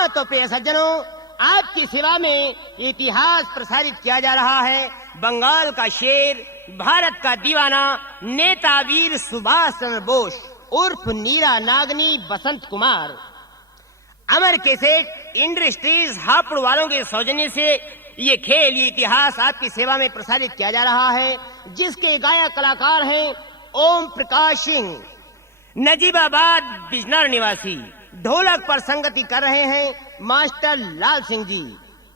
हाँ तो प्रिय सज्जनों, आपकी सेवा में इतिहास प्रसारित किया जा रहा है बंगाल का शेर, भारत का दीवाना, नेता वीर सुभाष चंद्र बोस उर्फ नीरा नागनी बसंत कुमार। अमर कैसेट इंडस्ट्रीज हापुड़ वालों के सौजन्य से ये खेल, ये इतिहास आपकी सेवा में प्रसारित किया जा रहा है, जिसके गायक कलाकार हैं ओम प्रकाश सिंह, नजीबाबाद बिजनौर निवासी। ढोलक पर संगति कर रहे हैं मास्टर लाल सिंह जी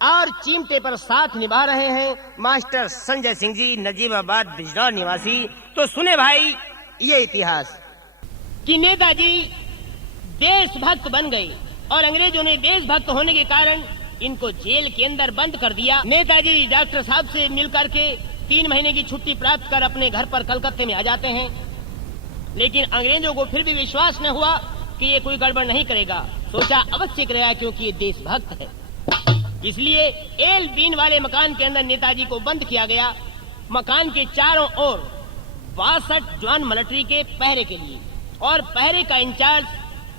और चिमटे पर साथ निभा रहे हैं मास्टर संजय सिंह जी, नजीबाबाद बिजनौर निवासी। तो सुने भाई ये इतिहास कि नेताजी देशभक्त बन गए और अंग्रेजों ने देशभक्त होने के कारण इनको जेल के अंदर बंद कर दिया। नेताजी डॉक्टर साहब से मिलकर के 3 महीने की छुट्टी प्राप्त कर अपने घर पर कलकत्ते में आ जाते हैं, लेकिन अंग्रेजों को फिर भी विश्वास न हुआ कि ये कोई गड़बड़ नहीं करेगा। सोचा अवश्य करेगा क्योंकि ये देशभक्त है। इसलिए एल बीन वाले मकान के अंदर नेताजी को बंद किया गया। मकान के चारों ओर 62 जवान मिलिट्री के पहरे के लिए, और पहरे का इंचार्ज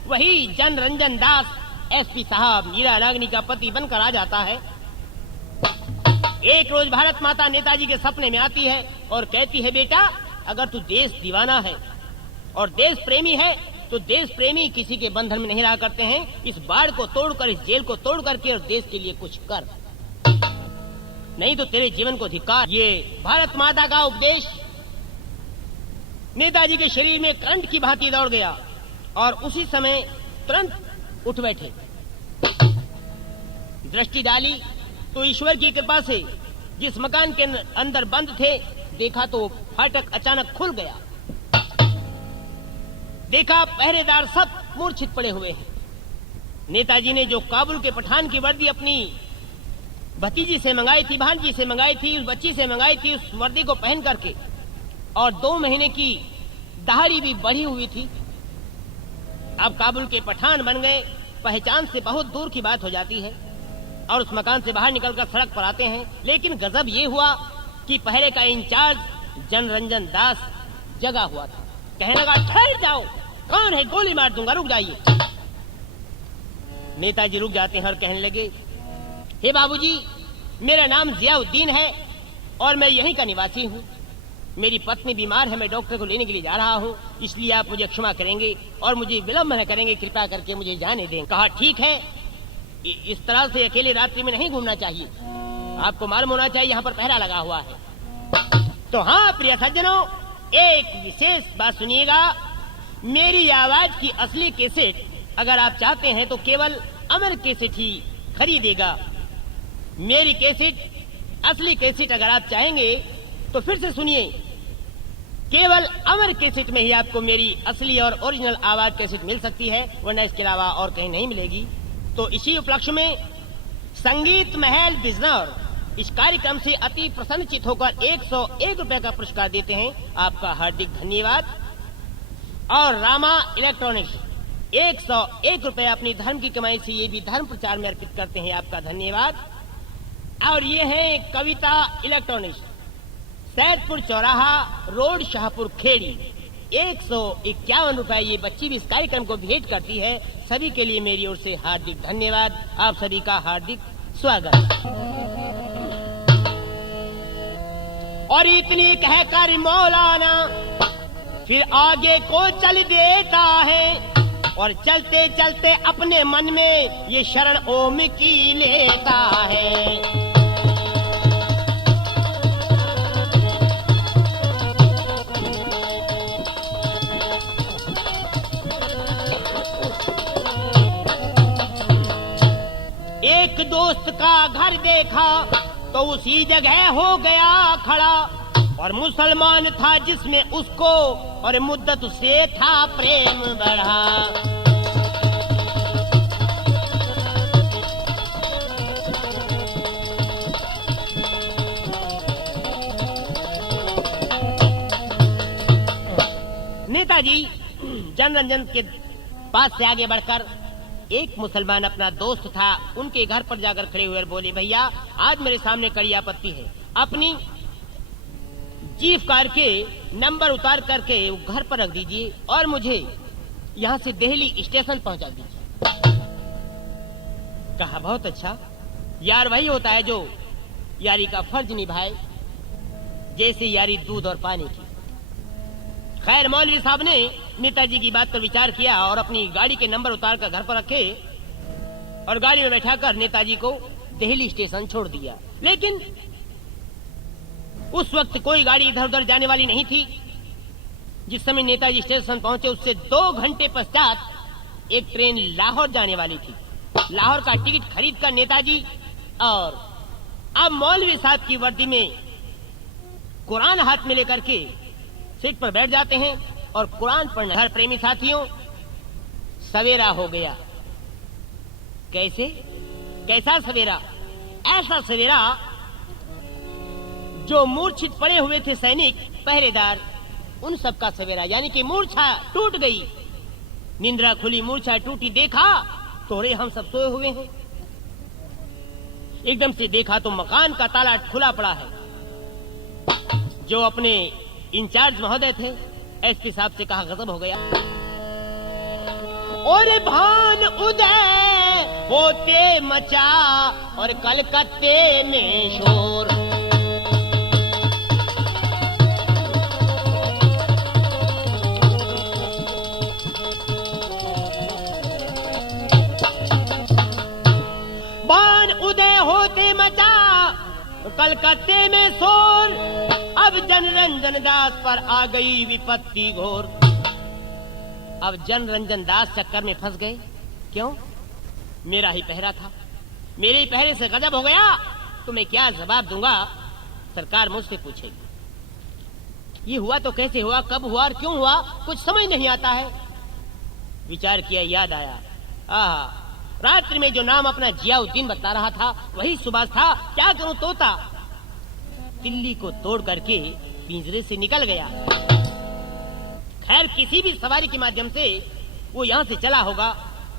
वही जनरंजन दास एसपी साहब नीरा नागनी का पति बनकर आ जाता है। एक रोज भारत माता नेताजी के सपने में आती है और कहती है, बेटा अगर तू देश दीवाना है और देश प्रेमी है तो देश प्रेमी किसी के बंधन में नहीं रहा करते हैं। इस बाढ़ को तोड़कर, इस जेल को तोड़ करके और देश के लिए कुछ कर, नहीं तो तेरे जीवन को धिक्कार। ये भारत माता का उपदेश नेताजी के शरीर में करंट की भांति दौड़ गया और उसी समय तुरंत उठ बैठे। दृष्टि डाली तो ईश्वर की कृपा से जिस मकान के अंदर बंद थे, देखा तो फाटक अचानक खुल गया। देखा पहरेदार सब मूर्छित पड़े हुए हैं। नेताजी ने जो काबुल के पठान की वर्दी अपनी भतीजी से मंगाई थी, भांजी से मंगाई थी, उस बच्ची से मंगाई थी, उस वर्दी को पहन करके, और 2 महीने की दहाड़ी भी बढ़ी हुई थी, अब काबुल के पठान बन गए। पहचान से बहुत दूर की बात हो जाती है और उस मकान से बाहर निकलकर सड़क पर आते हैं। लेकिन गजब ये हुआ कि पहरे का इंचार्ज जनरंजन दास जगा हुआ था। कहने लगा, ठहर जाओ, कौन है, गोली मार दूंगा, रुक जाइए। नेताजी रुक जाते हैं और कहने लगे, हे बाबूजी, मेरा नाम जियाउद्दीन है और मैं यहीं का निवासी हूँ। मेरी पत्नी बीमार है, मैं डॉक्टर को लेने के लिए जा रहा हूँ, इसलिए आप मुझे क्षमा करेंगे और मुझे विलम्ब न करेंगे, कृपा करके मुझे जाने दें। कहा, ठीक है, इस तरह से अकेले रात्रि में नहीं घूमना चाहिए, आपको मालूम होना चाहिए यहाँ पर पहरा लगा हुआ है। तो हाँ प्रिय सज्जनों, एक विशेष बात सुनिएगा। मेरी आवाज की असली कैसेट अगर आप चाहते हैं तो केवल अमर कैसेट ही खरीदेगा। मेरी कैसेट, असली कैसेट अगर आप चाहेंगे तो फिर से सुनिए, केवल अमर कैसेट में ही आपको मेरी असली और ओरिजिनल आवाज कैसेट मिल सकती है, वरना इसके अलावा और कहीं नहीं मिलेगी। तो इसी उपलक्ष्य में संगीत महल बिजनौर इस कार्यक्रम से अति प्रसन्नचित होकर 101 रुपए का पुरस्कार देते हैं। आपका हार्दिक धन्यवाद। और रामा इलेक्ट्रॉनिक्स 101 रुपए अपनी धर्म की कमाई से ये भी धर्म प्रचार में अर्पित करते हैं, आपका धन्यवाद। और ये है कविता इलेक्ट्रॉनिक्स, सैदपुर चौराहा रोड, शाहपुर खेड़ी। 151 रुपए ये बच्ची भी इस कार्यक्रम को भेंट करती है। सभी के लिए मेरी ओर से हार्दिक धन्यवाद। आप सभी का हार्दिक स्वागत। और इतनी कहकर मौलाना फिर आगे को चल देता है और चलते चलते अपने मन में ये शरण ओम की लेता है। एक दोस्त का घर देखा तो उसी जगह हो गया खड़ा, और मुसलमान था जिसमें उसको और मुद्दत से था प्रेम बढ़ा। नेताजी जनरंजन के पास से आगे बढ़कर एक मुसलमान अपना दोस्त था, उनके घर पर जाकर खड़े हुए और बोले, भैया आज मेरे सामने कड़ी आपत्ति है, अपनी जीप कार के नंबर उतार करके घर पर रख दीजिए और मुझे यहाँ से दिल्ली स्टेशन पहुँचा दीजिए। कहा बहुत अच्छा। यार वही होता है जो यारी का फर्ज निभाए, जैसे यारी दूध और पानी की। खैर मौलवी साहब ने नेताजी की बात पर विचार किया और अपनी गाड़ी के नंबर उतार कर घर पर रखे और गाड़ी में बैठाकर नेताजी को दिल्ली स्टेशन छोड़ दिया। लेकिन उस वक्त कोई गाड़ी इधर उधर जाने वाली नहीं थी। जिस समय नेताजी स्टेशन पहुंचे उससे 2 घंटे पश्चात एक ट्रेन लाहौर जाने वाली थी। लाहौर का टिकट खरीद कर नेताजी और अब मौलवी साहब की वर्दी में कुरान हाथ में लेकर के सीट पर बैठ जाते हैं और कुरान पढ़ने। हर प्रेमी साथियों, सवेरा हो गया। कैसे? कैसा सवेरा? ऐसा सवेरा जो मूर्छित पड़े हुए थे सैनिक पहरेदार, उन सब का सवेरा। यानी कि मूर्छा टूट गई, निंद्रा खुली, मूर्छा टूटी। देखा तो रे हम सब सोए हुए हैं। एकदम से देखा तो मकान का ताला खुला पड़ा है। जो अपने इंचार्ज महोदय थे, एसपी साहब से कहा गजब हो गया। और भान उदय होते मचा और कलकत्ते में शोर। भान उदय होते मचा कलकत्ते में शोर। अब जनरंजन दास पर आ गई विपत्ति घोर। अब जनरंजन दास चक्कर में फंस गए। क्यों? मेरा ही पहरा था, मेरे ही पहरे से गजब हो गया तो मैं क्या जवाब दूंगा? सरकार मुझसे पूछेगी। ये हुआ तो कैसे हुआ, कब हुआ और क्यों हुआ, कुछ समझ नहीं आता है। विचार किया, याद आया, आहा, रात्रि में जो नाम अपना जियाउद्दीन बता रहा था वही सुभाष था। क्या करूं? तोता तिल्ली को तोड़ करके पिंजरे से निकल गया। खैर किसी भी सवारी के माध्यम से वो यहाँ से चला होगा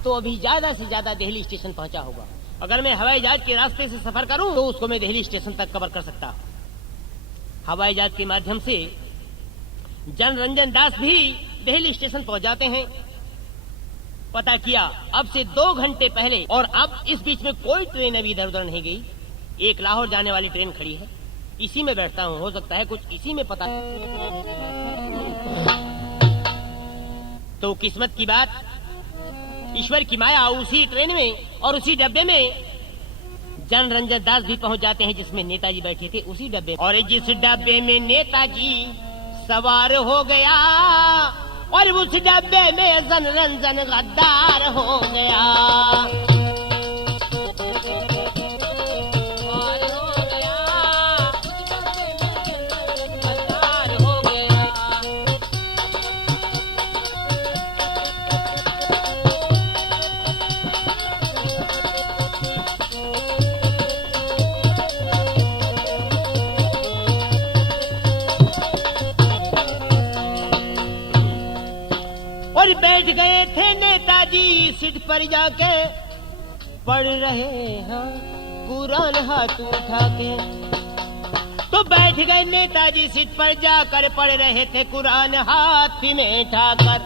तो अभी ज्यादा से ज्यादा दिल्ली स्टेशन पहुंचा होगा। अगर मैं हवाई जहाज के रास्ते से सफर करूं तो उसको मैं दिल्ली स्टेशन तक कवर कर सकता हूं। हवाई जहाज के माध्यम से जनरंजन दास भी दिल्ली स्टेशन पहुंच जाते हैं। पता किया अब से 2 घंटे पहले, और अब इस बीच में कोई ट्रेन अभी इधर उधर नहीं गई। एक लाहौर जाने वाली ट्रेन खड़ी है, इसी में बैठता हूँ, हो सकता है कुछ इसी में पता। तो किस्मत की बात, ईश्वर की माया, उसी ट्रेन में और उसी डब्बे में जनरंजन दास भी पहुंच जाते हैं जिसमें नेताजी बैठे थे, उसी डब्बे। और जिस डब्बे में नेताजी सवार हो गया और उस डब्बे में जनरंजन गद्दार हो गया। और बैठ गए थे नेताजी सीट पर जाके, पढ़ रहे हैं कुरान हाथ उठा के। तो बैठ गए नेताजी सीट पर जाकर, पढ़ रहे थे कुरान हाथ में उठाकर।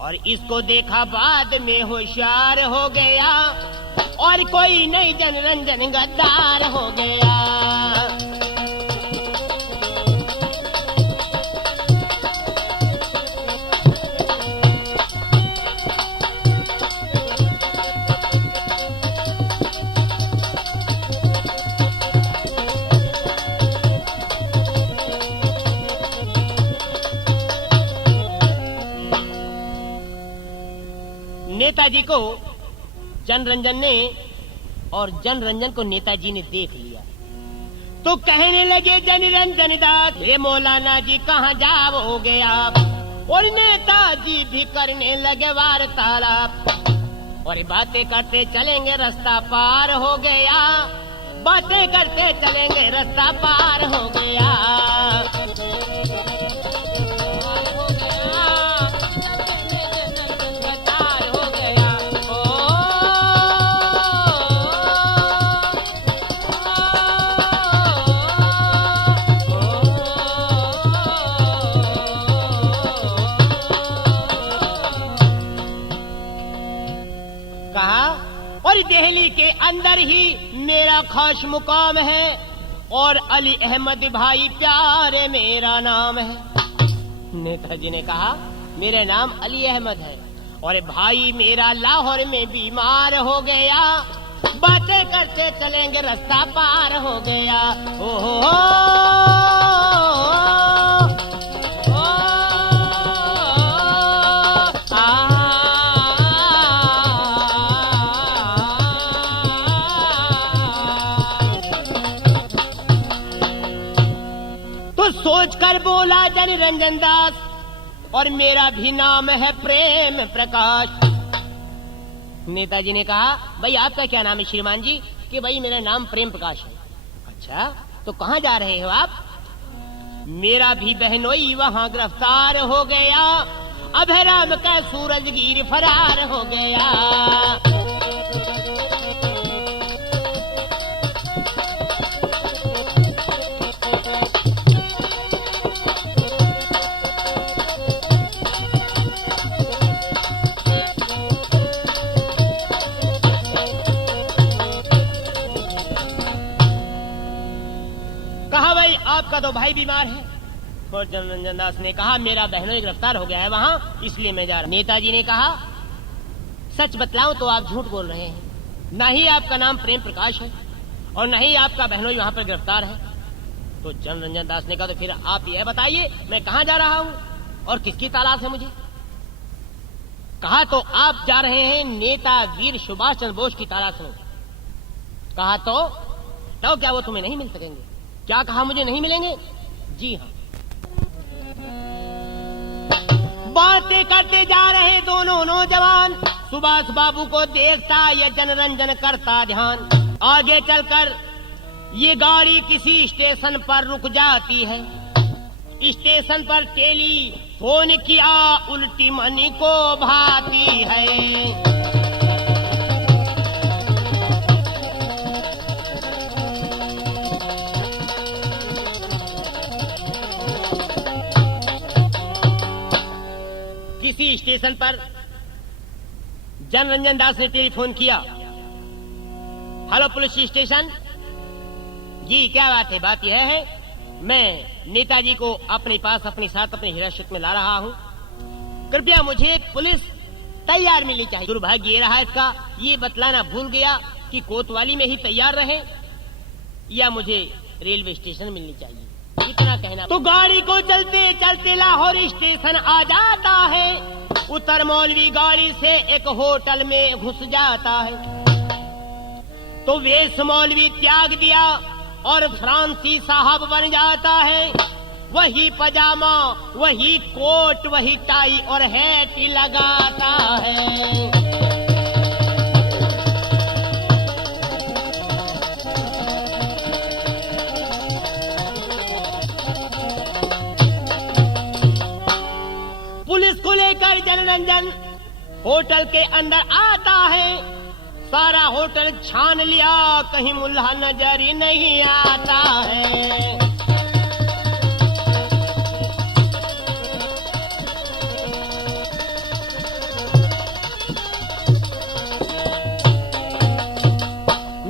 और इसको देखा बाद में होशियार हो गया और कोई नहीं जनरंजन गद्दार हो गया। नेताजी को जनरंजन ने और जनरंजन को नेताजी ने देख लिया तो कहने लगे जनरंजन दास, हे मौलाना जी कहाँ जाओगे आप? और नेताजी भी करने लगे वार्तालाप और बातें करते चलेंगे रास्ता पार हो गया, बातें करते चलेंगे रास्ता पार हो गया। और दिल्ली के अंदर ही मेरा खास मुकाम है और अली अहमद भाई प्यारे मेरा नाम है। नेताजी ने कहा मेरा नाम अली अहमद है और भाई मेरा लाहौर में बीमार हो गया, बातें करते चलेंगे रास्ता पार हो गया। ओ हो तो सोचकर बोला जनरंजन दास, और मेरा भी नाम है प्रेम प्रकाश। नेताजी ने कहा भाई आपका क्या नाम है श्रीमान जी? कि भाई मेरा नाम प्रेम प्रकाश है। अच्छा तो कहाँ जा रहे हो आप? मेरा भी बहनोई वहाँ गिरफ्तार हो गया, अभयराम का सूरजगीर फरार हो गया। आपका तो भाई बीमार है। और जनरंजन दास ने कहा मेरा बहनोई गिरफ्तार हो गया है वहाँ, इसलिए मैं जा रहा हूं। नेताजी ने कहा सच बतलाओ तो आप झूठ बोल रहे हैं, न ही आपका नाम प्रेम प्रकाश है और न ही आपका बहनोई वहाँ पर गिरफ्तार है। तो जनरंजन दास ने कहा तो फिर आप यह बताइए मैं कहाँ जा रहा हूँ और किसकी तलाश है मुझे? कहा तो आप जा रहे हैं नेता वीर सुभाष चंद्र बोस की तलाश में। कहा तो क्या वो तुम्हें नहीं मिल सकेंगे? क्या कहा मुझे नहीं मिलेंगे? जी हाँ। बातें करते जा रहे दोनों नौजवान, सुभाष बाबू को देखता या जनरंजन करता ध्यान। आगे चलकर ये गाड़ी किसी स्टेशन पर रुक जाती है। स्टेशन पर टेलीफोन किया, उल्टी मनी को भाती है। किसी स्टेशन पर जनरंजन दास ने टेलीफोन किया। हेलो पुलिस स्टेशन जी, क्या बात है? बात यह है मैं नेताजी को अपने पास अपने साथ अपनी हिरासत में ला रहा हूँ, कृपया मुझे पुलिस तैयार मिलनी चाहिए। दुर्भाग्य ये रहा इसका, ये बतलाना भूल गया कि कोतवाली में ही तैयार रहे या मुझे रेलवे स्टेशन मिलनी चाहिए, इतना कहना। तो गाड़ी को चलते चलते लाहौर स्टेशन आ जाता है। उतर मौलवी गाड़ी से एक होटल में घुस जाता है। तो वेश मौलवी त्याग दिया और फ्रांसी साहब बन जाता है। वही पजामा, वही कोट, वही टाई और हैट लगाता है। पुलिस को लेकर जनरंजन होटल के अंदर आता है। सारा होटल छान लिया, कहीं मुल्ला नजर ही नहीं आता है।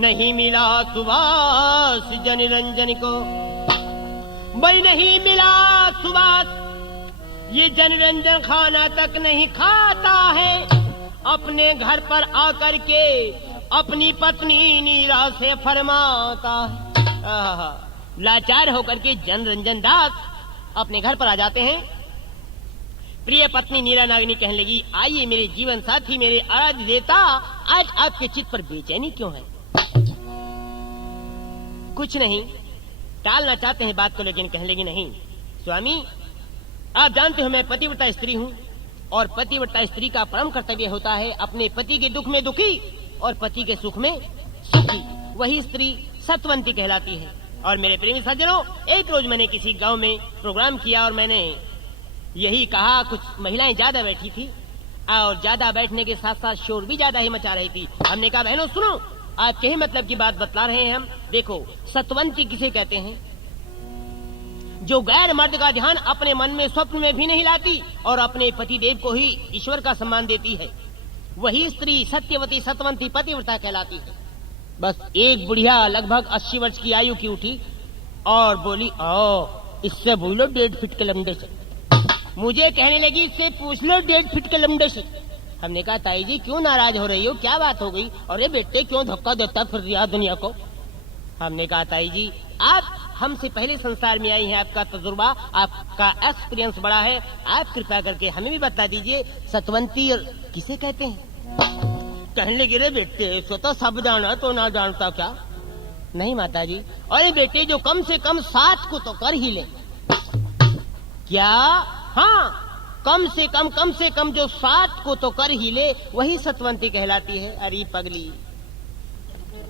नहीं मिला सुभाष जनरंजन को, भाई नहीं मिला सुभाष। ये जनरंजन खाना तक नहीं खाता है। अपने घर पर आकर के अपनी पत्नी नीरा से फरमाता है। लाचार होकर के जनरंजन दास अपने घर पर आ जाते हैं। प्रिय पत्नी नीरा नागनी कहने लगी, आइए मेरे जीवन साथी, मेरे आराध्य देवता, आज आपके चित्त पर बेचैनी क्यों है? कुछ नहीं, टालना चाहते हैं बात को, लेकिन कहने लगी नहीं स्वामी, आप जानते हो मैं पतिव्रता स्त्री हूँ और पतिव्रता स्त्री का परम कर्तव्य होता है अपने पति के दुख में दुखी और पति के सुख में सुखी। वही स्त्री सतवंती कहलाती है। और मेरे प्रेमी सज्जनों, एक रोज मैंने किसी गांव में प्रोग्राम किया और मैंने यही कहा, कुछ महिलाएं ज्यादा बैठी थी और ज्यादा बैठने के साथ साथ शोर भी ज्यादा ही मचा रही थी। हमने कहा बहनों सुनो, आपके ही मतलब की बात बतला रहे हैं हम। देखो सतवंती किसे कहते हैं? जो गैर मर्द का ध्यान अपने मन में स्वप्न में भी नहीं लाती और अपने पति देव को ही ईश्वर का सम्मान देती है, वही स्त्री सत्यवती सतवंती पतिव्रता कहलाती है। बस एक बुढ़िया लगभग 80 वर्ष की आयु की उठी और बोली, ओ इससे बोलो 1.5 फीट के लंबे से। मुझे कहने लगी, इससे पूछ लो 1.5 फीट के लंबे से। हमने कहा, ताई जी क्यों नाराज हो रही हो, क्या बात हो गई? अरे बेटे क्यों धक्का देता फिर दिया दुनिया को? हमने कहा, ताई जी आप हमसे पहले संसार में आई हैं, आपका तजुर्बा, आपका एक्सपीरियंस बड़ा है, आप कृपया करके हमें भी बता दीजिए सतवंती किसे कहते हैं? कहने लगे, रे बेटे इसको तो सब जाना, तो ना जानता क्या? नहीं माता जी। अरे बेटे जो कम से कम 7 को तो कर ही ले। क्या? हाँ, कम से कम जो 7 को तो कर ही ले वही सतवंती कहलाती है। अरे पगली,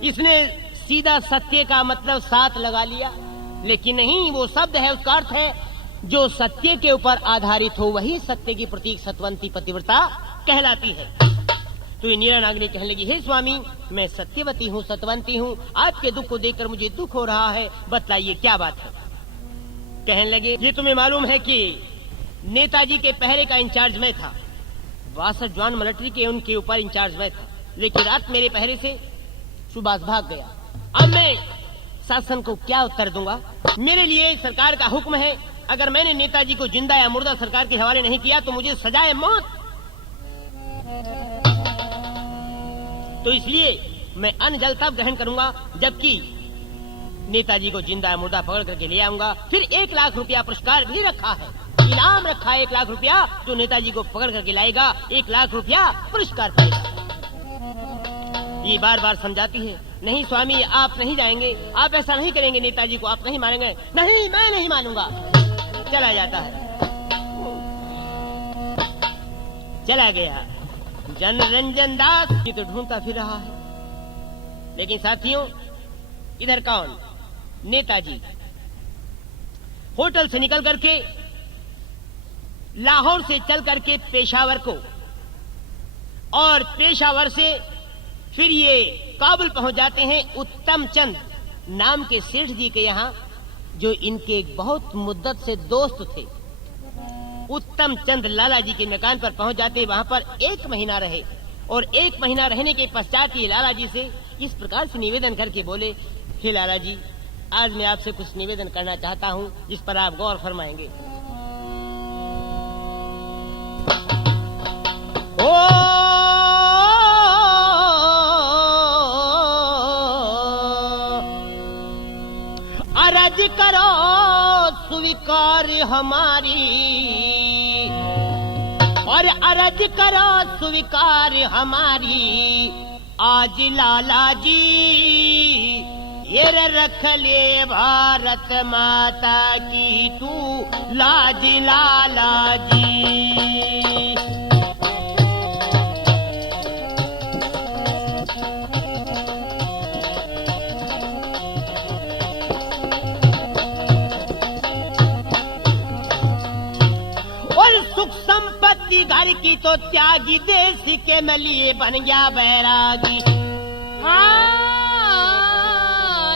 इसने सीधा सत्य का मतलब 7 लगा लिया, लेकिन नहीं, वो शब्द है, उसका अर्थ है जो सत्य के ऊपर आधारित हो वही सत्य की प्रतीक सतवंती पतिव्रता कहलाती है। तो नीरा नागनी कहने लगी, हे स्वामी मैं सत्यवती हूँ, सतवंती हूँ, आपके दुख को देखकर मुझे दुख हो रहा है, बतलाइए क्या बात है? कहने लगे, ये तुम्हें मालूम है कि नेताजी के पहरे का इंचार्ज मैं था, 62 जवान मिलिट्री के उनके ऊपर इंचार्ज मैं था, लेकिन रात मेरे पहरे से सुभाष भाग गया। अब मैं शासन को क्या उत्तर दूंगा? मेरे लिए सरकार का हुक्म है, अगर मैंने नेताजी को जिंदा या मुर्दा सरकार के हवाले नहीं किया तो मुझे सजाए मौत। तो इसलिए मैं अन्न जल तब ग्रहण करूंगा जबकि नेताजी को जिंदा या मुर्दा पकड़ करके ले आऊंगा। फिर 1 लाख रुपया पुरस्कार भी रखा है, इनाम रखा है 1 लाख रुपया, जो नेताजी को पकड़ करके लाएगा 1 लाख रुपया पुरस्कार पाएगा। ये बार बार समझाती है, नहीं स्वामी आप नहीं जाएंगे, आप ऐसा नहीं करेंगे, नेताजी को आप नहीं मारेंगे। नहीं, मैं नहीं मानूंगा। चला जाता है, चला गया। जनरंजन दास ये तो ढूंढता फिर रहा है। लेकिन साथियों, इधर कौन? नेताजी होटल से निकल करके, लाहौर से चल करके पेशावर को, और पेशावर से फिर ये काबुल पहुंच जाते हैं उत्तम चंद नाम के सेठ जी के यहाँ, जो इनके बहुत मुद्दत से दोस्त थे। उत्तम चंद लाला जी के मकान पर पहुंच जाते, वहां पर 1 महीना रहे, और 1 महीना रहने के पश्चात ये लाला जी से इस प्रकार से निवेदन करके बोले, हे लाला जी आज मैं आपसे कुछ निवेदन करना चाहता हूं जिस पर आप गौर फरमाएंगे। अर्ज करो स्वीकार हमारी, और अर्ज करो स्वीकार हमारी, आज लाला जी ये रख ले भारत माता की तू लाज लाला जी। सुख संपत्ति घर की तो त्यागी, देश के लिए बन गया बैरागी। हाँ,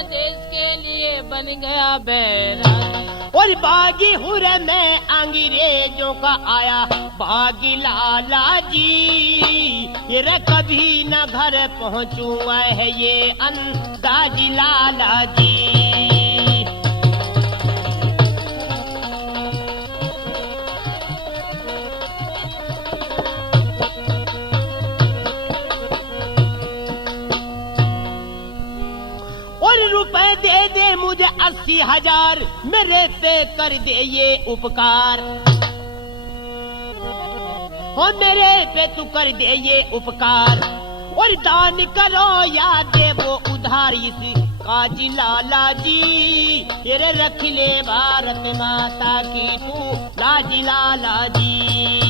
देश के लिए बन गया बैरागी। और बागी हुर में अंग्रेजों का आया बागी लाला जी, ये कभी न घर पहुँचूंगा है ये अंदाज लाला जी। रुपए दे दे मुझे 80,000, मेरे पे कर दे ये उपकार, हो मेरे पे तू कर दे ये उपकार, और दान करो या दे वो उधार इसी काजी लाला जी, तेरे रख ले भारत माता की तू लाजी लाला जी।